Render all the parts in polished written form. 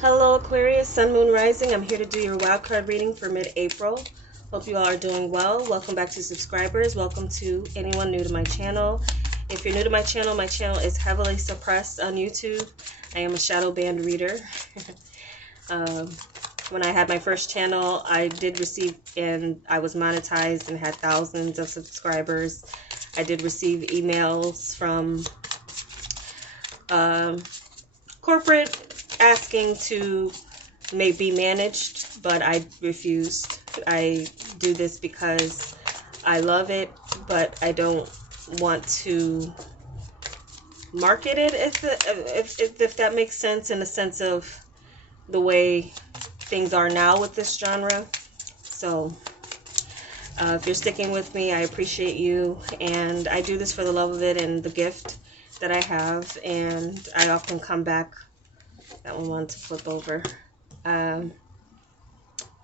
Hello Aquarius, Sun, Moon, Rising. I'm here to do your wild card reading for mid-April. Hope you all are doing well. Welcome back to subscribers. Welcome to anyone new to my channel. If you're new to my channel is heavily suppressed on YouTube. I am a shadow banned reader. When I had my first channel, I did receive, and I was monetized and had thousands of subscribers. I did receive emails from corporate asking to be managed, but I refused. I do this because I love it, but I don't want to market it, if that makes sense, in the sense of the way things are now with this genre. So if you're sticking with me, I appreciate you, and I do this for the love of it and the gift that I have, and I often come back. That one wanted to flip over. I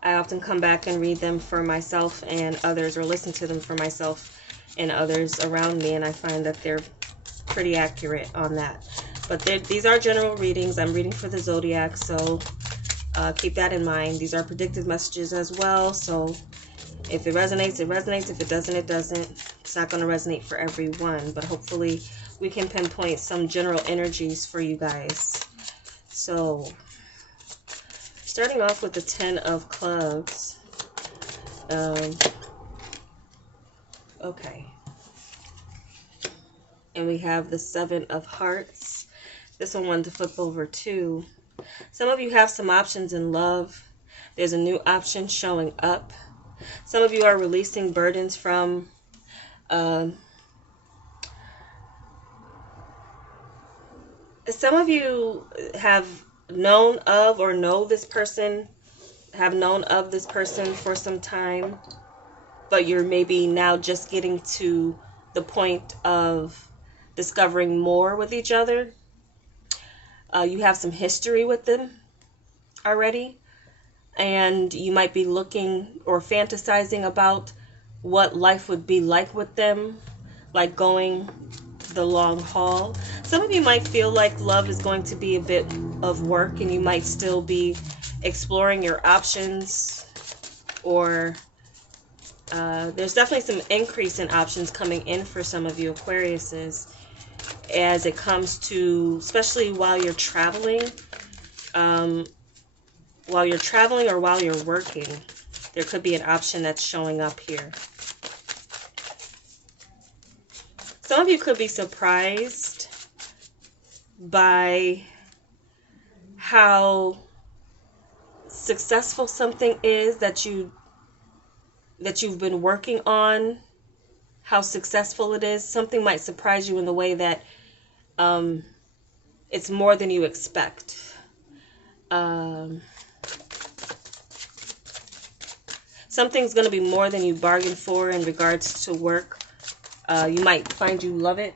often come back and read them for myself and others, or listen to them for myself and others around me, and I find that they're pretty accurate on that. But these are general readings. I'm reading for the zodiac, so keep that in mind. These are predictive messages as well, so if it resonates, it resonates. If it doesn't, it doesn't. It's not going to resonate for everyone, but hopefully we can pinpoint some general energies for you guys. So, starting off with the 10 of Clubs. Okay. And we have the 7 of Hearts. This one wanted to flip over too. Some of you have some options in love. There's a new option showing up. Some of you are releasing burdens from some of you have known of or know this person, have known of this person for some time, but you're maybe now just getting to the point of discovering more with each other. You have some history with them already, and you might be looking or fantasizing about what life would be like with them, like going the long haul. Some of you might feel like love is going to be a bit of work, and you might still be exploring your options, or there's definitely some increase in options coming in for some of you Aquariuses as it comes to, especially while you're traveling, or while you're working. There could be an option that's showing up here. Some of you could be surprised by how successful something is that you've been working on, how successful it is. Something might surprise you in the way that it's more than you expect. Something's going to be more than you bargained for in regards to work. You might find you love it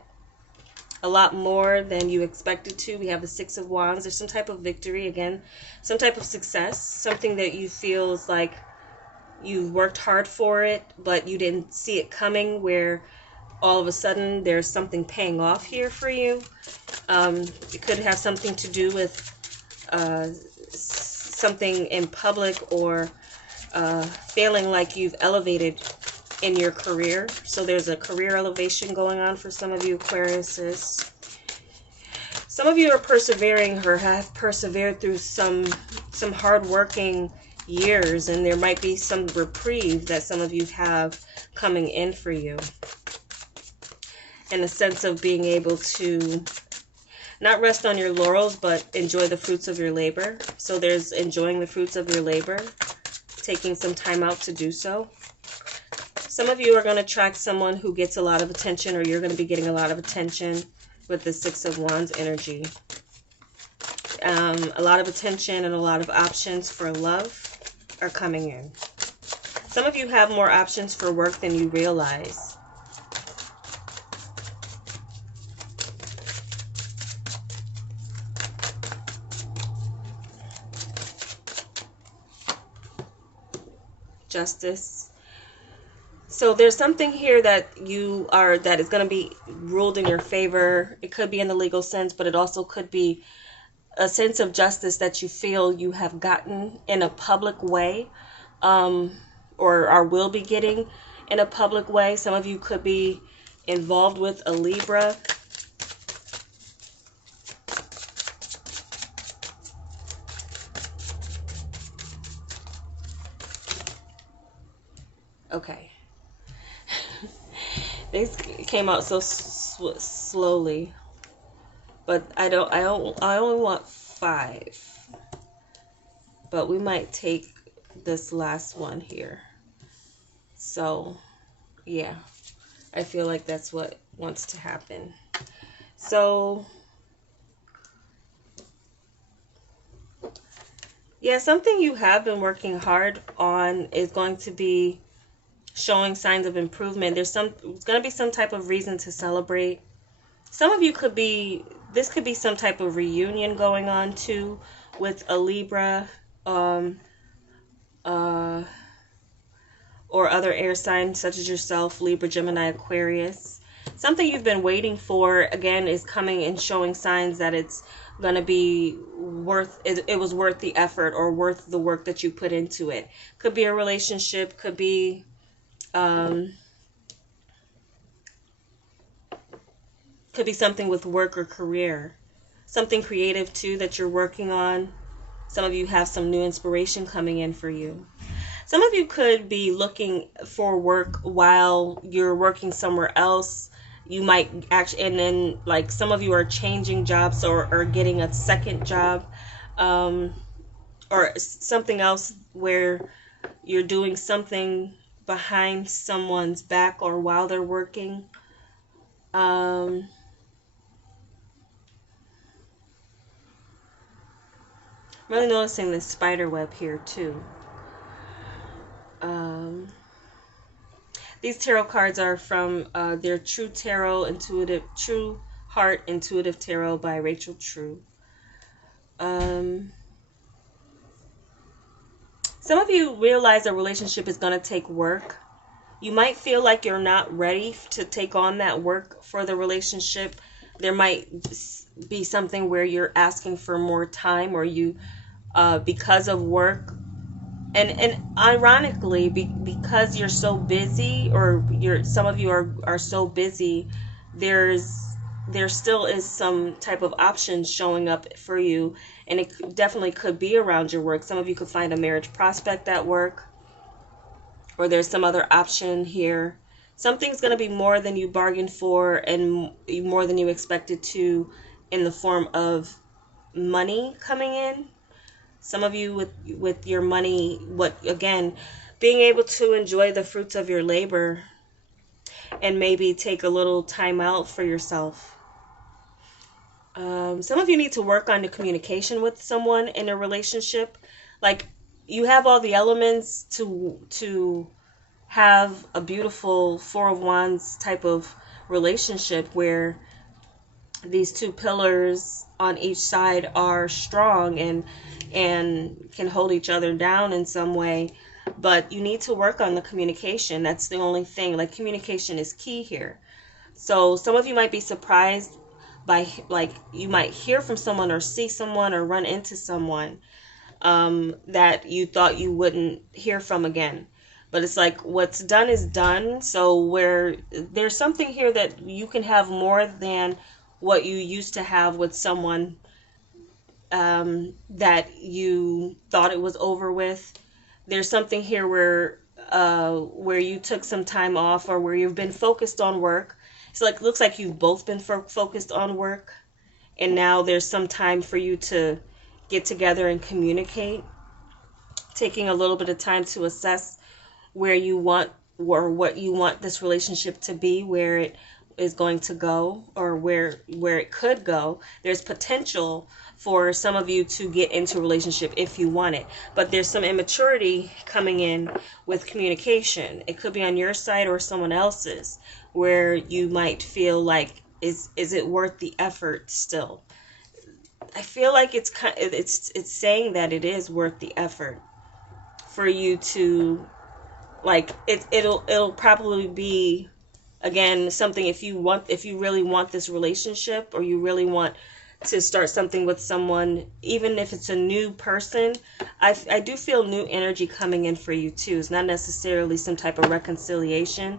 a lot more than you expected to. We have the 6 of Wands. There's some type of victory, again, some type of success, something that you feel is like you worked hard for it, but you didn't see it coming, where all of a sudden there's something paying off here for you. It could have something to do with something in public, or feeling like you've elevated in your career. So there's a career elevation going on for some of you Aquariuses. Some of you are persevering, or have persevered through some hard-working years, and there might be some reprieve that some of you have coming in for you, in a sense of being able to not rest on your laurels, but enjoy the fruits of your labor. So there's enjoying the fruits of your labor, taking some time out to do so. Some of you are going to attract someone who gets a lot of attention, or you're going to be getting a lot of attention with the 6 of Wands energy. A lot of attention and a lot of options for love are coming in. Some of you have more options for work than you realize. Justice. So there's something here that that is going to be ruled in your favor. It could be in the legal sense, but it also could be a sense of justice that you feel you have gotten in a public way, or will be getting in a public way. Some of you could be involved with a Libra. Okay. These came out so slowly, but I only want 5. But we might take this last one here. So, yeah. I feel like that's what wants to happen. So, yeah, something you have been working hard on is going to be showing signs of improvement. There's going to be some type of reason to celebrate. Some of you this could be some type of reunion going on too with a Libra, or other air signs such as yourself, Libra, Gemini, Aquarius. Something you've been waiting for, again, is coming and showing signs that it's going to be it was worth the effort or worth the work that you put into it. Could be a relationship, could be something with work or career. Something creative too that you're working on. Some of you have some new inspiration coming in for you. Some of you could be looking for work while you're working somewhere else. You might actually, and then like some of you are changing jobs or getting a second job, or something else where you're doing something behind someone's back or while they're working. I'm really noticing this spider web here too. These tarot cards are from their True Heart Intuitive Tarot by Rachel True. Some of you realize a relationship is going to take work. You might feel like you're not ready to take on that work for the relationship. There might be something where you're asking for more time, or you, because of work, and ironically, because you're so busy, or some of you are so busy, there still is some type of option showing up for you, and it definitely could be around your work. Some of you could find a marriage prospect at work, or there's some other option here. Something's going to be more than you bargained for and more than you expected to, in the form of money coming in. Some of you with your money, being able to enjoy the fruits of your labor and maybe take a little time out for yourself. Some of you need to work on the communication with someone in a relationship. Like, you have all the elements to have a beautiful Four of Wands type of relationship where these two pillars on each side are strong and can hold each other down in some way, but you need to work on the communication. That's the only thing. Like, communication is key here. So some of you might be surprised by, like, you might hear from someone or see someone or run into someone that you thought you wouldn't hear from again. But it's like, what's done is done. So where there's something here that you can have more than what you used to have with someone that you thought it was over with. There's something here where you took some time off, or where you've been focused on work. It's like, looks like you've both been focused on work, and now there's some time for you to get together and communicate, taking a little bit of time to assess where you want, or what you want this relationship to be, where it is going to go, or where it could go. There's potential for some of you to get into a relationship if you want it, but there's some immaturity coming in with communication. It could be on your side or someone else's, where you might feel like, is it worth the effort still? I feel like it's saying that it is worth the effort for you to, like, it'll probably be, again, something, if you really want this relationship, or you really want to start something with someone, even if it's a new person. I do feel new energy coming in for you too. It's not necessarily some type of reconciliation,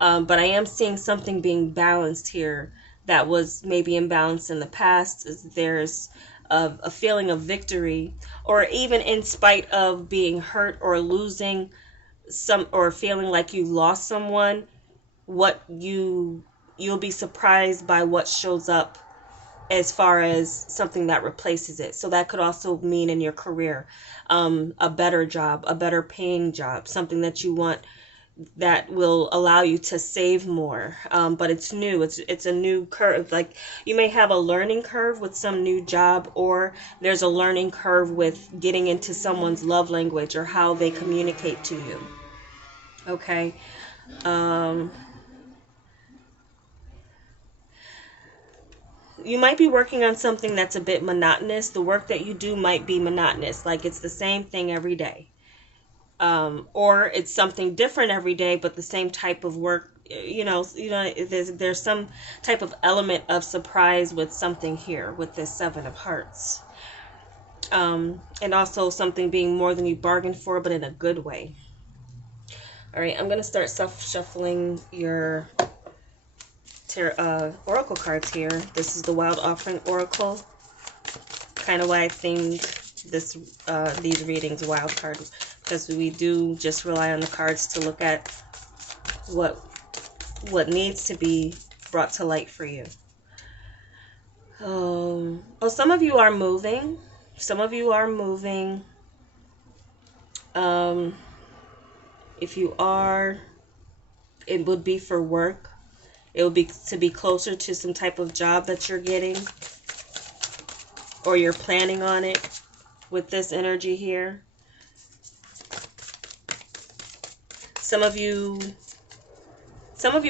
but I am seeing something being balanced here that was maybe imbalanced in the past. There's a feeling of victory, or even in spite of being hurt or losing some, or feeling like you lost someone, you'll be surprised by what shows up as far as something that replaces it. So that could also mean in your career, a better job, a better paying job, something that you want that will allow you to save more. But it's new. It's a new curve. Like, you may have a learning curve with some new job, or there's a learning curve with getting into someone's love language or how they communicate to you. Okay. You might be working on something that's a bit monotonous. The work that you do might be monotonous, like it's the same thing every day. Or it's something different every day, but the same type of work. There's some type of element of surprise with something here with this Seven of Hearts. And also something being more than you bargained for, but in a good way. All right, I'm going to start shuffling your oracle cards here. This is the Wild Offering Oracle. Kind of why I themed these readings wild card, because we do just rely on the cards to look at what needs to be brought to light for you. Some of you are moving. Some of you are moving. If you are, it would be for work. It would be to be closer to some type of job that you're getting, or you're planning on it with this energy here. Some of you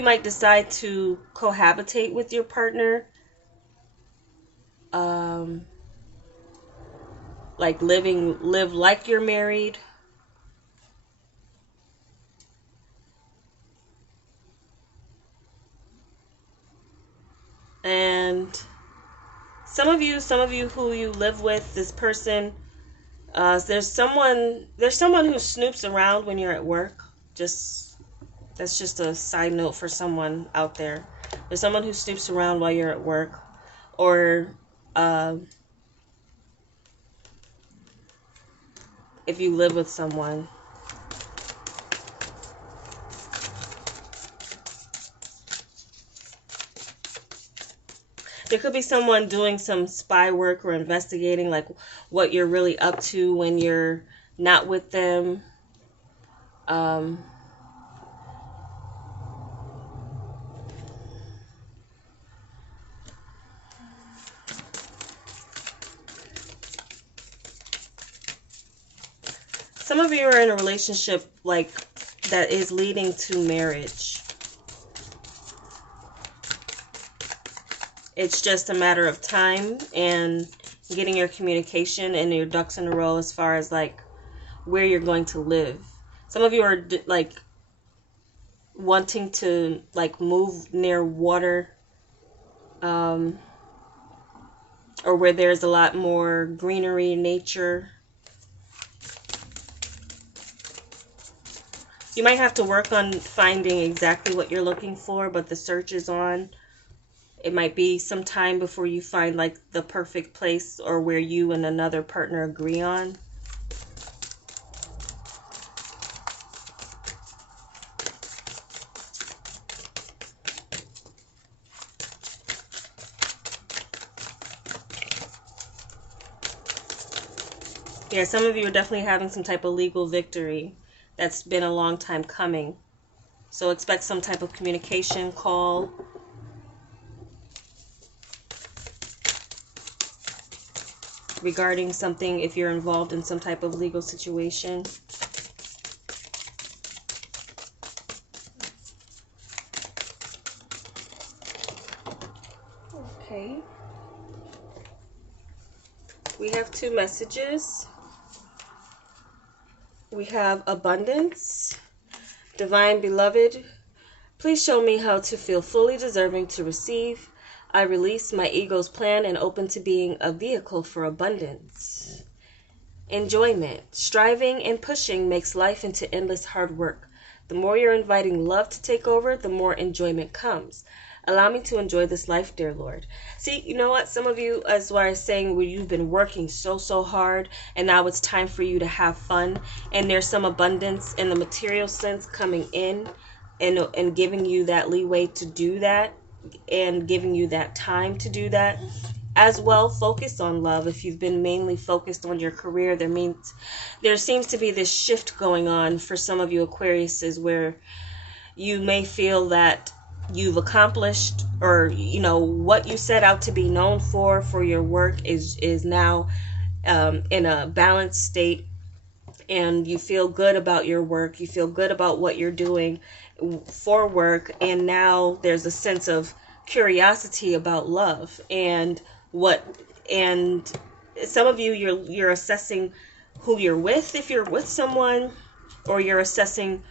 might decide to cohabitate with your partner. Like live like you're married. And some of you who you live with, this person, there's someone who snoops around when you're at work. That's just a side note for someone out there. There's someone who snoops around while you're at work, or if you live with someone. There could be someone doing some spy work or investigating, like, what you're really up to when you're not with them. Some of you are in a relationship like that is leading to marriage. It's just a matter of time and getting your communication and your ducks in a row as far as like where you're going to live. Some of you are like wanting to like move near water, or where there's a lot more greenery, nature. You might have to work on finding exactly what you're looking for, but the search is on. It might be some time before you find like the perfect place, or where you and another partner agree on. Yeah, some of you are definitely having some type of legal victory that's been a long time coming. So expect some type of communication call. Regarding something, if you're involved in some type of legal situation. Okay. We have two messages. We have abundance. Divine Beloved, please show me how to feel fully deserving to receive I release my ego's plan and open to being a vehicle for abundance. Enjoyment. Striving and pushing makes life into endless hard work. The more you're inviting love to take over, the more enjoyment comes. Allow me to enjoy this life, dear Lord. See, you know what? Some of you, as what I was saying, where you've been working so hard, and now it's time for you to have fun, and there's some abundance in the material sense coming in, and giving you that leeway to do that, and giving you that time to do that. As well, focus on love. If you've been mainly focused on your career, there seems to be this shift going on for some of you Aquariuses, where you may feel that you've accomplished, or what you set out to be known for your work is now in a balanced state, and you feel good about your work, you feel good about what you're doing for work, and now there's a sense of curiosity about love and some of you, you're assessing who you're with, if you're with someone, or you're assessing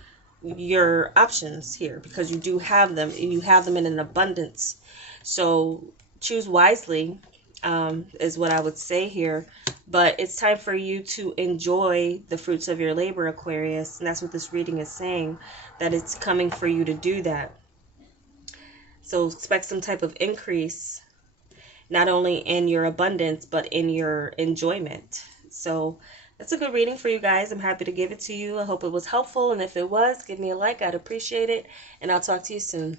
your options here, because you do have them, and you have them in an abundance. So choose wisely, is what I would say here. But it's time for you to enjoy the fruits of your labor, Aquarius, and that's what this reading is saying, that it's coming for you to do that. So expect some type of increase, not only in your abundance, but in your enjoyment. So that's a good reading for you guys. I'm happy to give it to you. I hope it was helpful. And if it was, give me a like. I'd appreciate it. And I'll talk to you soon.